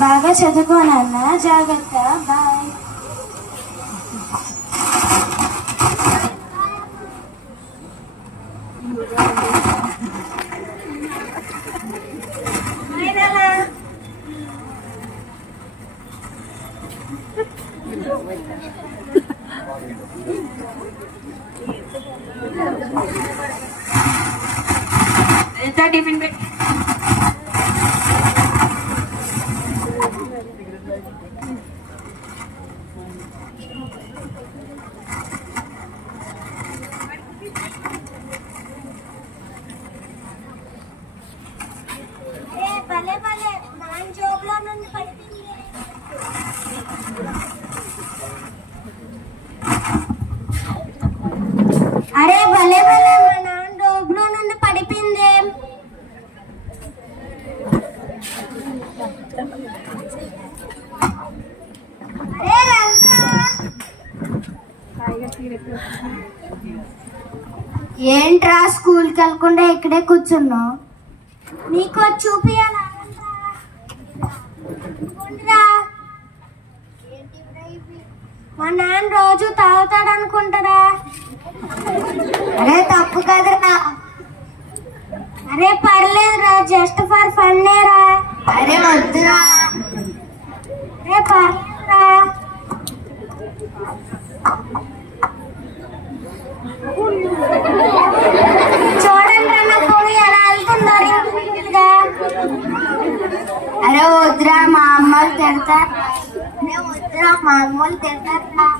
బాగా చదువుకోనన్నా, జాగ్రత్త, bye. Tiffin పెట్టి అరే భలే భలే మా నాన్న జోబులో నుండి పడిపోయింది. ఏంట్రా స్కూల్కి వెళ్ళకుండా ఇక్కడే కూర్చున్నావు? నీకు చూపియాలా? మా నాన్న రోజు తాగుతాడు అనుకుంటారా? అరే తప్పు కదరా. అరే పర్లేదురా, జస్ట్ ఫర్ ఫన్నేరా. అరే వద్దురా. అరే పర్లేదురా. చూడండి రా నా పోయి ఎలా వెళ్తున్నారు. అరే వద్దురా, మా అమ్మలు తిడతారు. అరే వద్దురా, మా అమ్మలు తిడతారు.